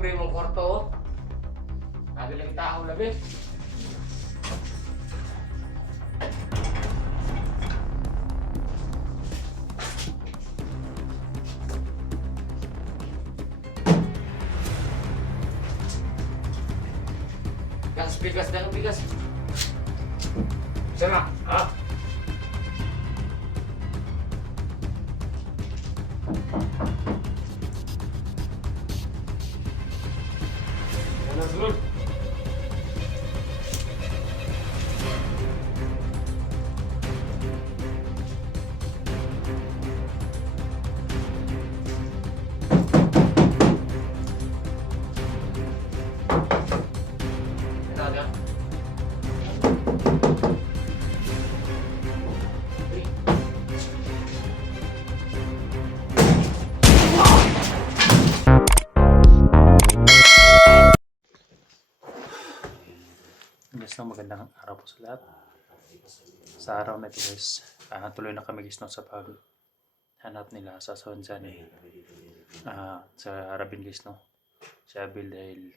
Napaka-free mong kwarto, oh. Nagaling tao labi. Bigas dan bigas. Sana, ha? Sana sunod. Guys, no, magandang araw po sa lahat. Sa araw na ito guys, tuloy na kami guys no, sa paghanap nila sa Sonjani sa Arabin guys no, sa Abil dahil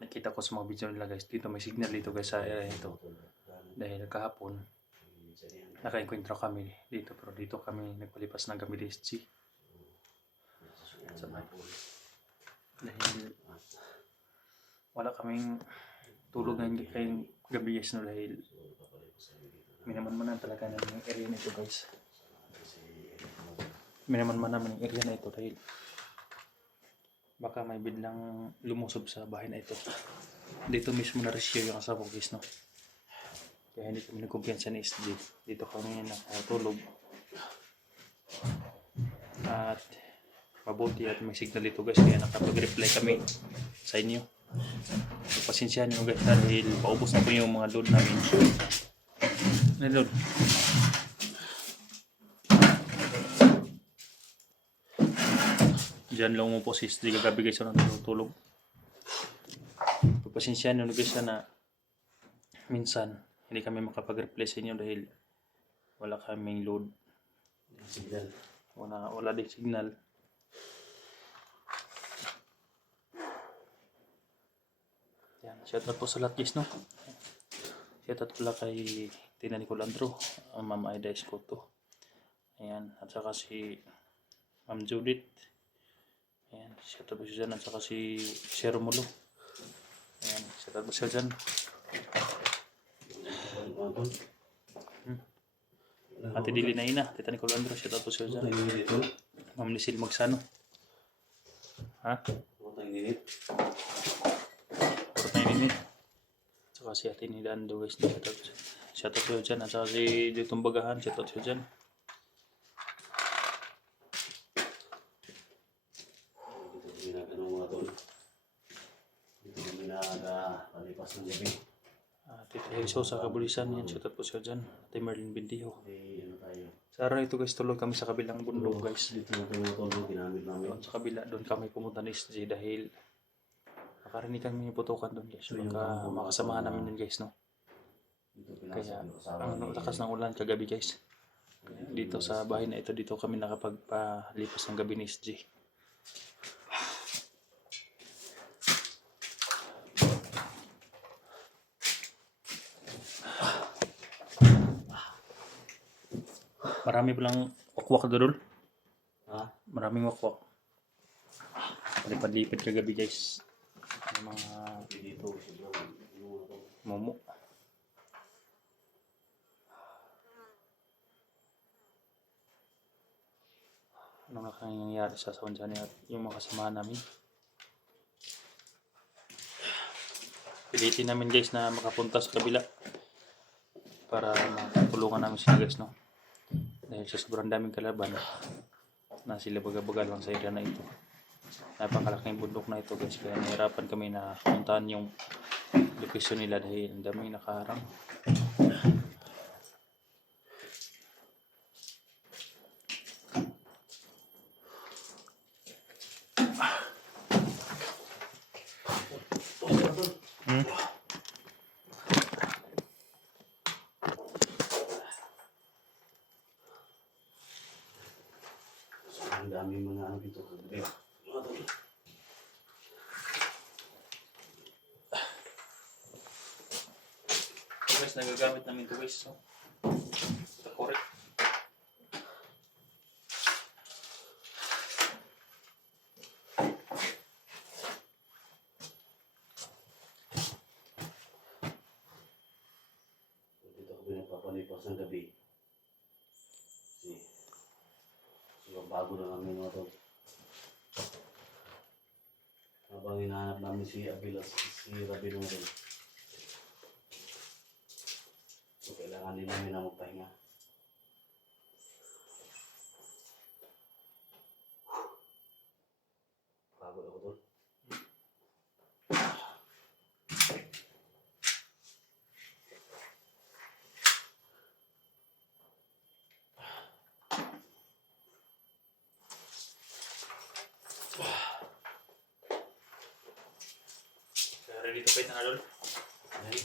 nakita ko sa mga video nila guys, dito may signal dito guys sa area ito dahil kahapon naka-encuentro kami dito pero dito kami nagpalipas ng gabi DSG dahil wala kaming tulog ngayon kayong gabi guys no, dahil minaman-manan talaga namin yung area na ito guys. Minaman-manan namin yung area na ito dahil baka may biglang lumusob sa bahay na ito. Dito mismo na rescue yung asawa ko guys no. Kaya hindi kami nagkumpiyansa ni SG. Dito kami nakatulog. At mabuti at may signal dito guys kaya nakapag-reply kami sa inyo. So, pasensyahan nyo guys dahil paubos na po yung mga load namin. Ano load? Diyan lang mo po si SG kagabi guys na natutulog. Pasensyahan nyo guys na minsan hindi kami makapag-reply sa inyo dahil wala kaming load. Wala din signal. Yan, shoutout po sa lahat guys no. Shoutout pala kay Tina Nicolandro, Ma'am Aida Escoto. Ayan, at saka si Ma'am Judith. Ayan, shoutout po siya dyan, at saka si Sir Mulo. Ayan, shoutout po siya dyan. Ate Dili na ina, Tita Nicolandro, shoutout po siya dyan. Ma'am Lisil Magsano. Ha? Ini saka si Ate Nilando guys, shoutout siya dyan, at saka si Ditong Bagahan, shoutout siya dyan. Tita Helso sa Kabulisan yan, shoutout po siya dyan. Ate Merlin Bindiho. Sa araw ito guys, tulog kami sa kabilang bundok guys. Doon sa kabila, doon kami pumunta ni SG dahil nakarinig kami putukan doon guys. Baka makasamahan namin yun guys no. Kaya ang lakas ng ulan kagabi guys. Dito sa bahay na ito, dito kami nakapagpalipas ng gabi ni SG. Marami palang wakwak doon. Maraming wakwak. Palipad-lipad kagabi guys. Mga momo. Ano na kaya nangyayari sa Sonjani at yung mga kasamahan namin. Pilitin namin guys na makapunta sa kabila para matulungan namin sila guys no. Dahil sa sobrang daming kalaban na sila baga-baga lang sa area na ito. Napakalaking bundok na ito guys, kaya nahirapan kami na puntahan yung location nila dahil ang daming nakaharang. Ang daming mga ano dito. guys, nagagamit namin ito guys. So, ito correct. Dito ako pinagpapalipas ng gabi. Sobrang bago na namin mga tol. Habang hinahanap namin si Abilas, si Rabi mga tol. So kailangan din namin na magpahinga. Pagod ako tol. Kaya ready to fight na lol. Ayan.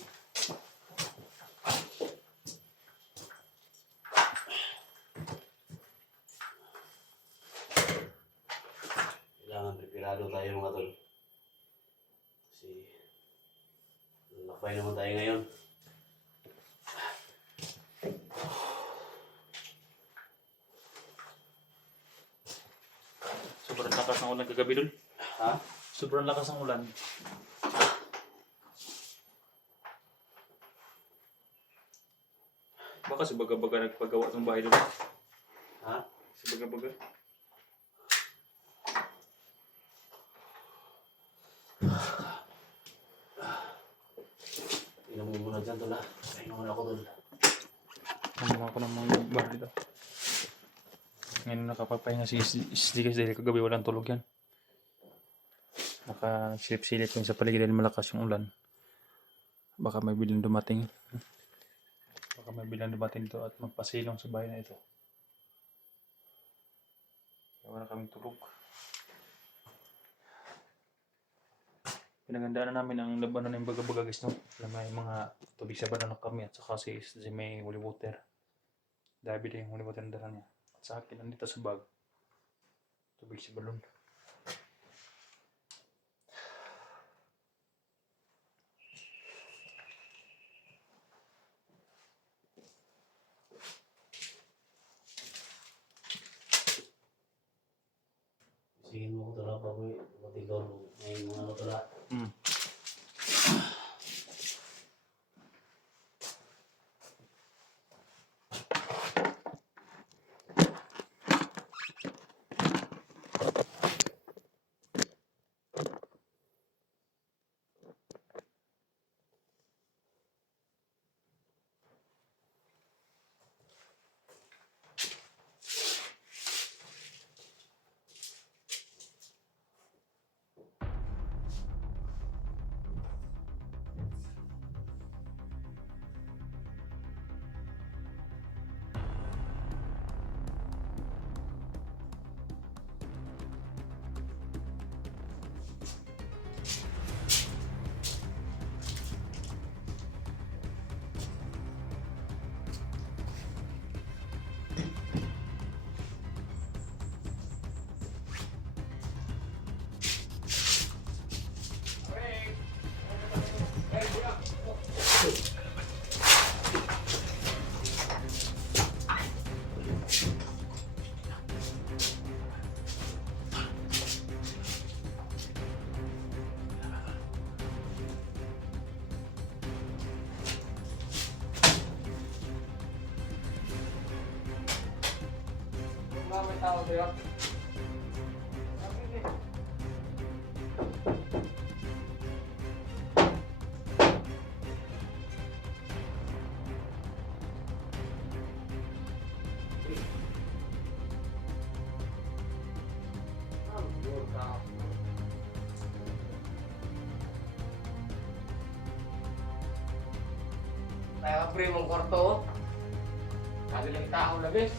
Kailangan preparado tayo mga tol. Kasi lakbay naman tayo ngayon. Sobrang lakas ng ulan kagabi dun. Ha? Sobrang lakas ng ulan. Baka si baga-baga nagpagawa ng bahay dun. Ha? Si baga-baga. Inom mo muna dyan tol ha. Inom muna ako tol. Namuha ko ng mga bar dito. Ngayon nakapagpahinga si SD guys dahil kagabi walang tulog yan. Nakasilip-silip yung sa paligid dahil malakas yung ulan. Baka may bilang dumating. Baka may bilang dumating dito at magpasilong sa bahay na ito. Kaya wala kaming tulog. Pinagandaan na namin ang labanan ng baga-baga guys no. May mga tubig sa banana kami at saka si SD may holy water. Dabi din yung holy water na dala niya. At sa akin nandito sa bag. Tubig si balon. Sigin mo ko tol ha. Pati ikaw may mga ano tol ha. May tao sa'yo. Kaya pre mong kwarto. Kabiling tao labis.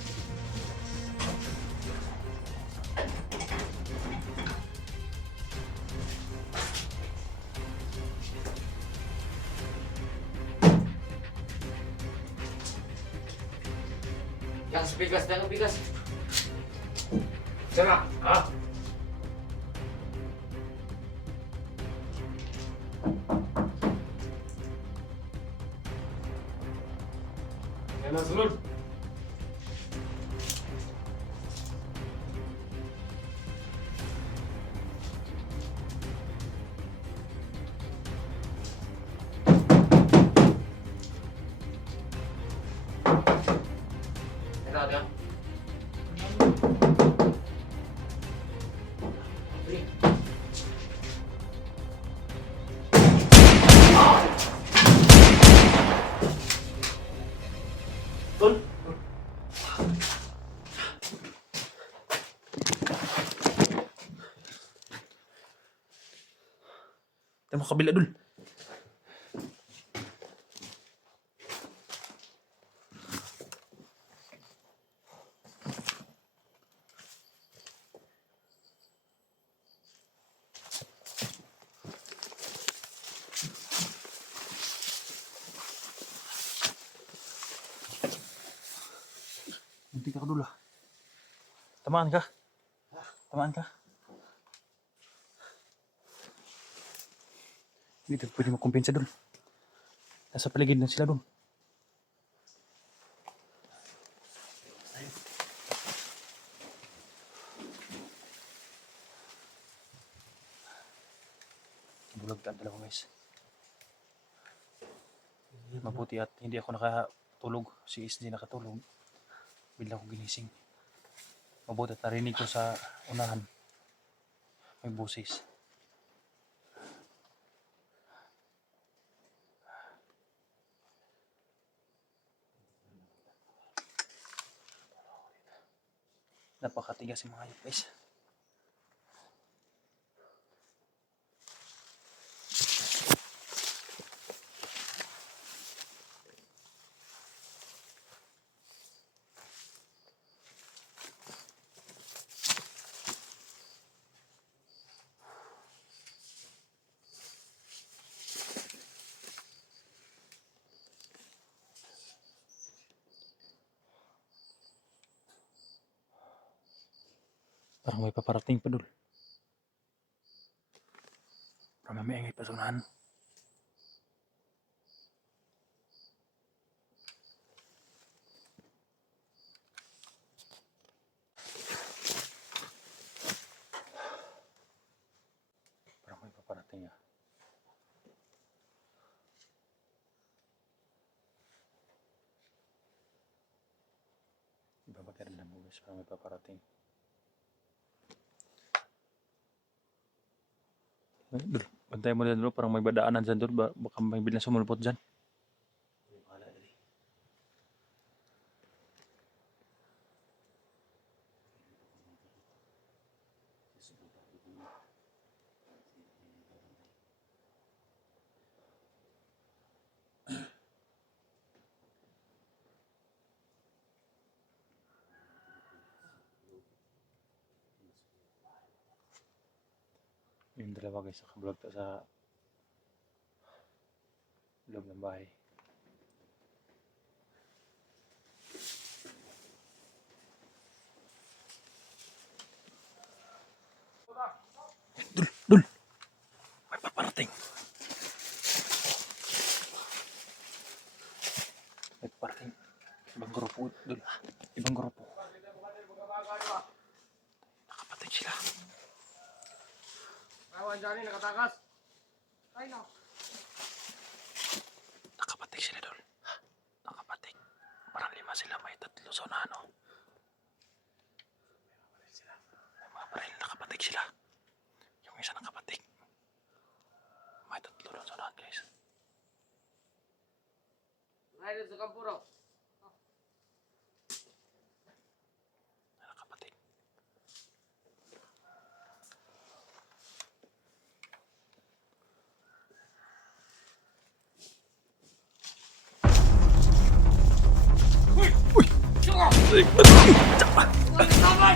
Yang bigas, jangan bigas. Sana, ah. na sunod. Ano natin? Tol! Tayo mo kabila dul. Hindi ka dul ah. Tamaan ka. Tamaan ka. Hindi ka pwede makumpinsa dul. Nasa paligid na sila dul. Bulag ka ang dalawa guys. Mabuti at hindi ako nakatulog. Si SD nakatulog. Bigla ko ginising. Mabuti at narinig ko sa unahan. May busis. Napakatigas yung mga hayop guys. Parang may paparating pa dul. Parang may maingay pa sa unahan. Parang may paparating ah. Ibabagarin lang mo guys. Parang may paparating. Dul, bantay mo dyan dulu, parang may badaanan dyan dul, baka may bilang sumulpot dyan. Wala dali. Yung dalawa guys, nakablog to sa loob ng bahay. Dul, dul! May paparating. May paparating. Ibang grupo, dul. Ibang grupo. Nakapatid sila. Kawan dyan, nakatakas. Ay no. Nakapatik sila dol. Nakapatik. Parang 5 sila, may 3 sa unahan oh. May mga baril, nakapatik sila. Yung isa nakapatik. May 3 doon sa unahan guys. Ngayon sa kampuro. Nakapatik.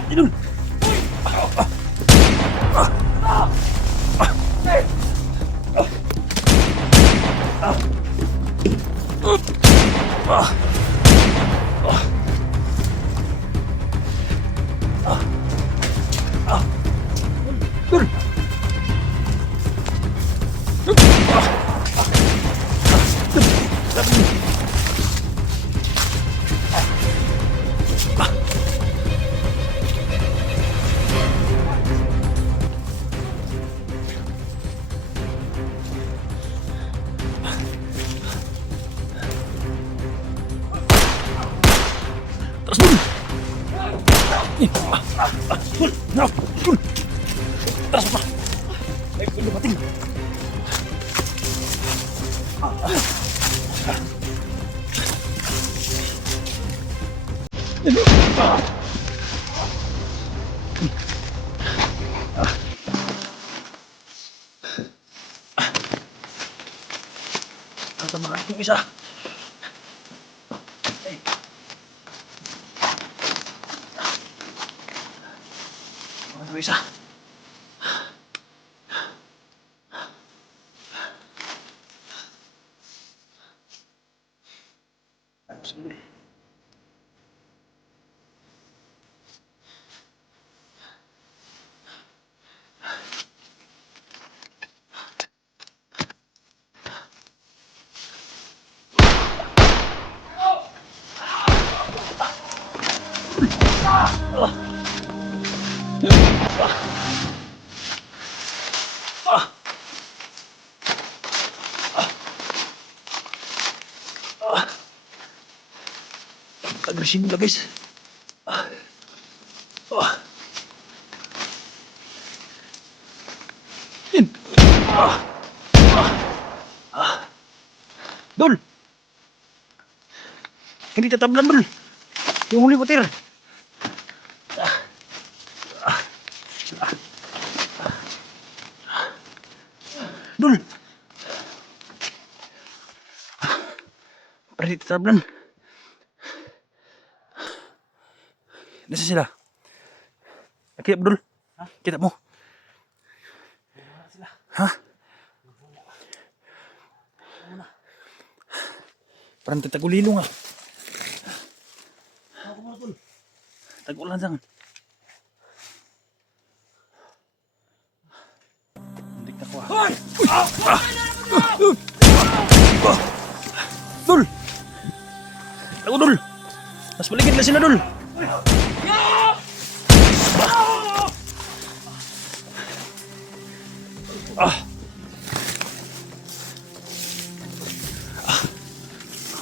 Idol! Tras pa! Ay, lumating! Tatamaan yung isa. Yung isa. Agresibo na guys. Yan. Dol! Hindi tatablan, Dol. Yung huli putir. Dol! Para hindi tatablan. Nasa sila? Kita mo, Dol? Kita mo? Ha? Parang tagulilong ah. Tagulan lang. Hindi na ko ah. Dol! Tago, Dol! Mas maligid na sila, Dol!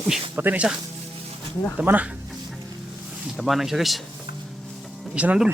Uy, patay na isa. Tama na. Tama na isa guys. Isa na, Dol.